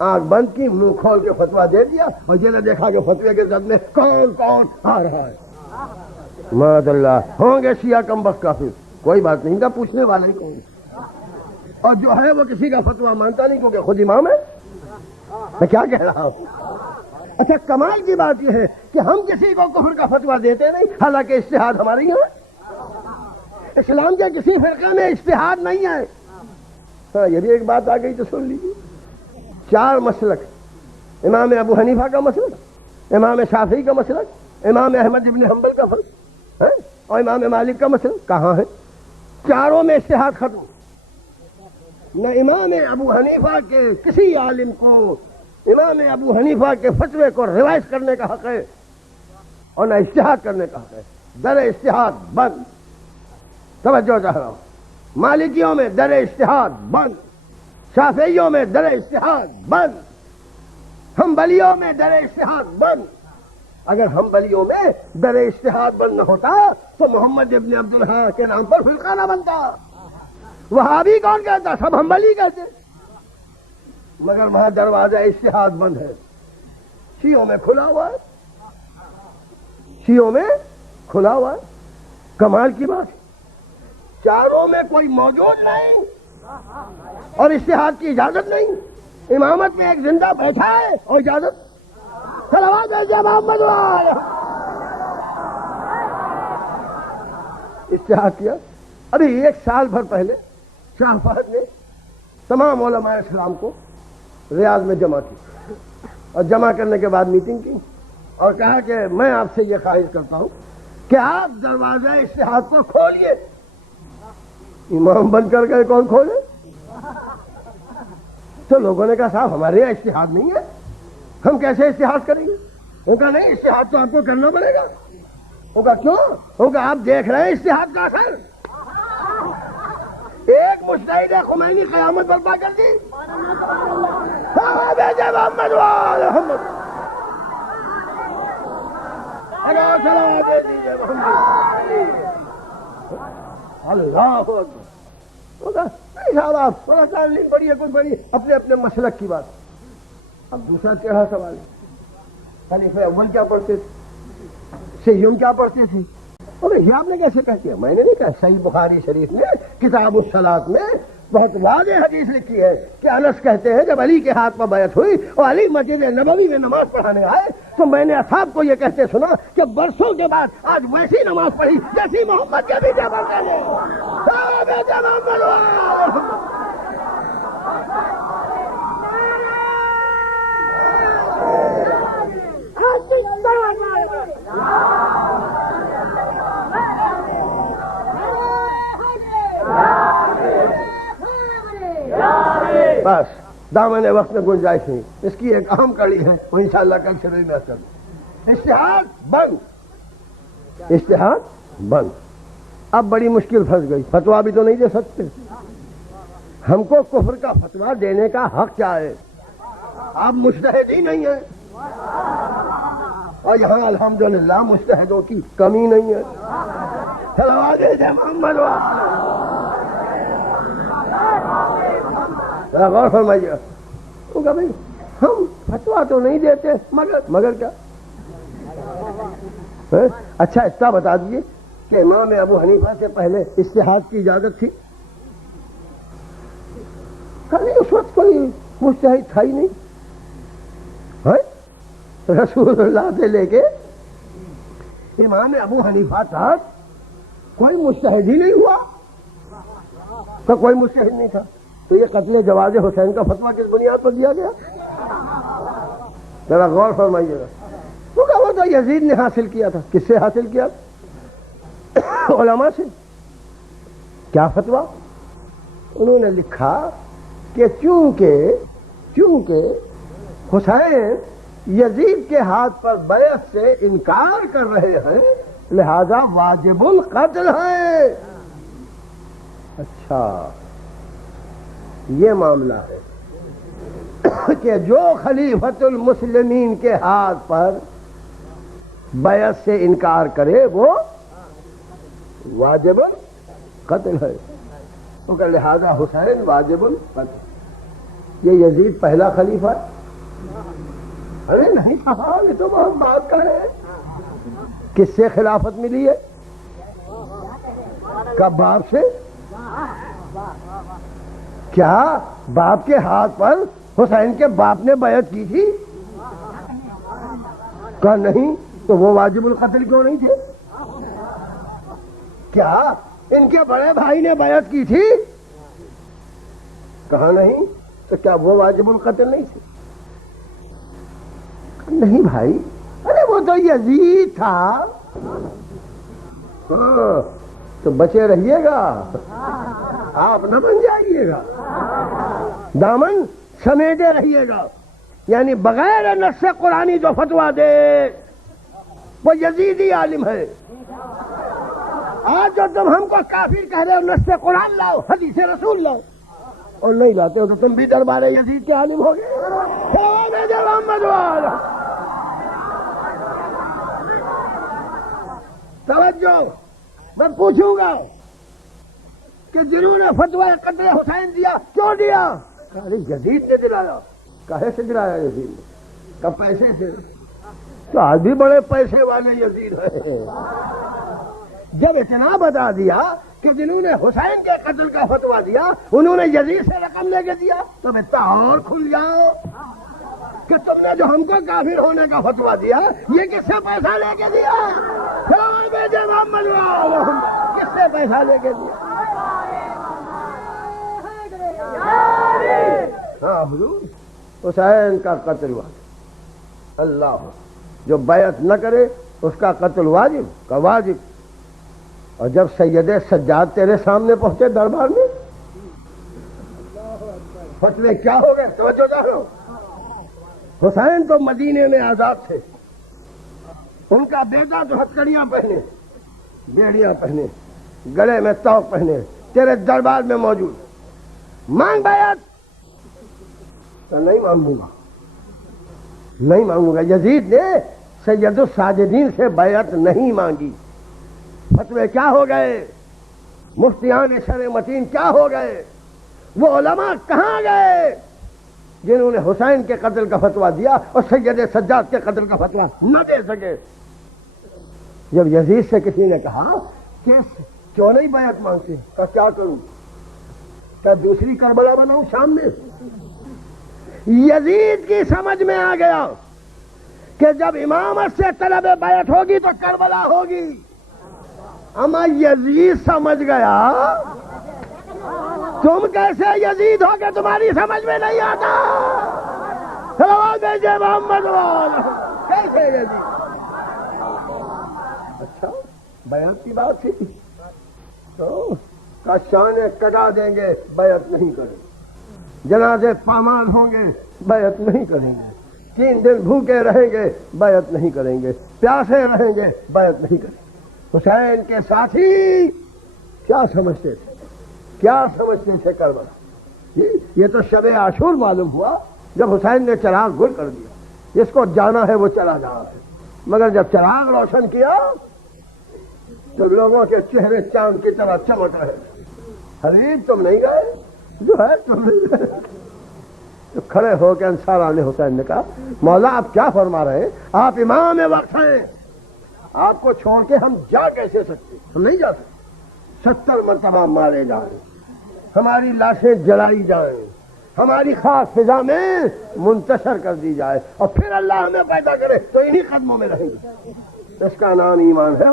آنکھ بند کی، منہ کھول کے فتویٰ دے دیا، اور یہ نہ دیکھا کہ فتوے کے زد میں کون کون آ رہا ہے۔ ماشاء اللہ، ہوں گے شیعہ کم بخت کافر، کوئی بات نہیں، ان کا پوچھنے والا ہی کون، اور جو ہے وہ کسی کا فتویٰ مانتا نہیں کیونکہ خود امام ہے۔ میں کیا کہہ رہا ہوں؟ اچھا، کمال کی بات یہ ہے کہ ہم کسی کو کفر کا فتویٰ دیتے نہیں، حالانکہ اجتہاد ہمارے یہاں، اسلام کے کسی فرقے میں اجتہاد نہیں ہے۔ ہاں، یہ بھی ایک بات آ گئی تو سن لیجیے۔ 4 مسلک، امام ابو حنیفہ کا مسلک، امام شافعی کا مسلک، امام احمد ابن حنبل کا مسلک ہے، اور امام مالک کا مسلک کہاں ہے؟ چاروں میں اجتہاد ختم۔ نہ امام ابو حنیفہ کے کسی عالم کو امام ابو حنیفہ کے فتوے کو ریوائز کرنے کا حق ہے، اور نہ اجتہاد کرنے کا حق ہے۔ در اجتہاد بند، توجہ چاہ رہا ہوں۔ مالکیوں میں در اجتہاد بند، شافعیوں میں در اجتہاد بند، حنبلیوں میں در اجتہاد بند۔ اگر حنبلیوں میں در اجتہاد بند نہ ہوتا تو محمد ابن عبدالحق کے نام پر فرقہ نہ بنتا۔ وہابی کون کہتا؟ سب حنبلی کہتے، مگر وہاں دروازہ اجتہاد بند ہے۔ شیعوں میں کھلا ہوا ہے، شیعوں میں کھلا ہوا ہے۔ کمال کی بات ہے، چاروں میں کوئی موجود نہیں اور اجتہاد کی اجازت نہیں۔ امامت میں ایک زندہ بیٹھا ہے اور اجازت صلوات ہے محمد والے۔ اجتہاد کیا۔ ابھی 1 سال بھر پہلے شاہ فہد نے تمام علماء اسلام کو ریاض میں جمع کی، اور جمع کرنے کے بعد میٹنگ کی اور کہا کہ میں آپ سے یہ خواہش کرتا ہوں کہ آپ دروازہ اجتہاد کو کھولیے۔ امام بند کر گئے، کون کھولے؟ تو لوگوں نے کہا صاحب ہمارے یہاں اجتہاد نہیں ہے، ہم کیسے اجتہاد کریں گے؟ ان کا نہیں، اجتہاد تو آپ کو کرنا پڑے گا۔ ان کا کیوں؟ ان کا آپ دیکھ رہے ہیں اجتہاد کا اثر۔ ایک مجتہد خمینی قیامت برپا کر دی۔ محمد وال محمد، اللہ آپ نہیں پڑھی ہے، کچھ پڑھی اپنے اپنے مسلک کی بات۔ اب دوسرا ٹیڑھا سوال ہے، خلیفہ اول کیا پڑھتے تھے، سیوم کیا پڑھتے تھے؟ یہ آپ نے کیسے کہہ دیا؟ میں نے نہیں کہا، صحیح بخاری شریف میں کتاب الصلاۃ میں بہت واضح حدیث لکھی ہے کہ انس کہتے ہیں جب علی کے ہاتھ پر بیعت ہوئی اور علی مسجد نبوی میں نماز پڑھانے آئے تو میں نے اصحاب کو یہ کہتے سنا کہ برسوں کے بعد آج ویسی نماز پڑھی جیسی محمد کے بھی جب بس دامن وقت میں گنجائش نہیں، اس کی ایک اہم کڑی ہے، وہ انشاءاللہ کل شروع میں کر دوں۔ اجتہاد بند، اجتہاد بند۔ اب بڑی مشکل پھنس گئی، فتویٰ بھی تو نہیں دے سکتے۔ ہم کو کفر کا فتویٰ دینے کا حق کیا ہے؟ آپ مجتہد ہی نہیں ہیں، اور یہاں الحمدللہ مجتہدوں کی کمی نہیں ہے۔ محمد غور فرمائیے، بھائی ہم فتویٰ تو نہیں دیتے مگر کیا؟ اچھا اتنا بتا دیجیے کہ امام ابو حنیفہ سے پہلے اجتہاد کی اجازت تھی؟ اس وقت کوئی مجتہد تھا ہی نہیں، رسول اللہ سے لے کے امام ابو حنیفہ تک کوئی مجتہد ہی نہیں ہوا، تو کوئی مجتہد نہیں تھا۔ تو یہ قتل جواز حسین کا فتویٰ کس بنیاد پر دیا گیا؟ ذرا غور فرمائیے گا۔ وہ تو یزید نے حاصل کیا تھا، کس سے حاصل کیا؟ علماء سے۔ کیا فتویٰ؟ انہوں نے لکھا کہ چونکہ حسین یزید کے ہاتھ پر بیعت سے انکار کر رہے ہیں لہذا واجب القتل ہے۔ اچھا یہ معاملہ ہے کہ جو خلیفۃ المسلمین کے ہاتھ پر بیعت سے انکار کرے وہ واجب القتل ہے، تو کہ لہذا حسین واجب القتل۔ یہ یزید پہلا خلیفہ ہے؟ ارے نہیں، ہاں یہ تو ہم بات کر رہے ہیں. کس سے خلافت ملی ہے؟ کب؟ باپ سے. کیا باپ کے ہاتھ پر حسین کے باپ نے بیعت کی تھی؟ کہا نہیں. تو وہ واجب القتل کیوں نہیں تھے؟ کیا ان کے بڑے بھائی نے بیعت کی تھی؟ کہا نہیں. تو کیا وہ واجب القتل نہیں تھے؟ نہیں بھائی، ارے وہ تو یزید تھا. ہاں تو بچے رہیے گا، آپ نہ بن جائیے گا، دامن سمیٹے رہیے گا. یعنی بغیر نص قرآنی جو فتویٰ دے وہ یزیدی عالم ہے. آج جو تم ہم کو کافر کہہ رہے ہو، نص قرآن لاؤ، حدیث رسول لاؤ، اور نہیں لاتے ہو تو تم بھی دربار یزید کے عالم ہو گئے. توجہ، میں پوچھوں گا کہ جنہوں نے فتویٰ قتل حسین دیا کیوں دیا؟ ارے یزید نے دلایا. کہے سے دلایا یزید نے؟ کب؟ پیسے سے. تو آج بھی بڑے پیسے والے یزید ہیں. جب اتنا بتا دیا کہ جنہوں نے حسین کے قتل کا فتویٰ دیا انہوں نے یزید سے رقم لے کے دیا، تو اتنا اور کھل جاؤ کہ تم نے جو ہم کو کافر ہونے کا فتویٰ دیا یہ کس سے پیسہ لے کے دیا؟ محمد کس سے پیسہ لے کے دیا؟ ہاں حضور، حسین کا قتل واجب. اللہ جو بیعت نہ کرے اس کا قتل واجب کا واجب. اور جب سید سجاد تیرے سامنے پہنچے دربار میں، فتوے کیا ہو گئے؟ توجہ دارو، حسین تو مدینے میں آزاد تھے، ان کا بیٹا تو ہتھکڑیاں پہنے، بیڑیاں پہنے، گلے میں توق پہنے، تیرے دربار میں موجود. مانگ بیعت. تو نہیں مانگوں گا، نہیں مانگوں گا. یزید نے سید الساجدین سے بیعت نہیں مانگی. فتوے کیا ہو گئے؟ مفتیان شرع متین کیا ہو گئے؟ وہ علماء کہاں گئے جنہوں نے حسین کے قتل کا فتویٰ دیا اور سید سجاد کے قتل کا فتویٰ نہ دے سکے؟ جب یزید سے کسی نے کہا کہ کیوں نہیں بیعت مانگتے، کہ کیا کروں؟ کیا دوسری کربلا بناؤں شام میں؟ یزید کی سمجھ میں آ گیا کہ جب امامت سے طلب بیعت ہوگی تو کربلا ہوگی. اما یزید سمجھ گیا تم کیسے یزید ہو کہ تمہاری سمجھ میں نہیں آتا. محمد کیسے یزید؟ اچھا بیعت کی بات تھی تو کاشانے کٹا دیں گے، بیعت نہیں کریں. جنازے پامال ہوں گے، بیعت نہیں کریں گے. 3 دن بھوکے رہیں گے، بیعت نہیں کریں گے. پیاسے رہیں گے، بیعت نہیں کریں گے. حسین کے ساتھی کیا سمجھتے تھے؟ کیا سمجھتے تھے کربلا؟ یہ تو شب عاشور معلوم ہوا جب حسین نے چراغ گل کر دیا. جس کو جانا ہے وہ چلا جانا ہے، مگر جب چراغ روشن کیا تو لوگوں کے چہرے چاند کی طرح چمک رہے. حبیب تم نہیں گئے؟ جو ہے تم نہیں گئے. تو کھڑے ہو کے انصاران حسین نے کہا مولا آپ کیا فرما رہے ہیں؟ آپ امام وقت ہیں، آپ کو چھوڑ کے ہم جا کیسے سکتے؟ ہم نہیں جا سکتے. 70 مرتبہ مارے جائیں، ہماری لاشیں جلائی جائیں، ہماری خاک فضا میں منتشر کر دی جائے، اور پھر اللہ ہمیں پیدا کرے تو انہی قدموں میں رہیں گے. اس کا نام ایمان ہے.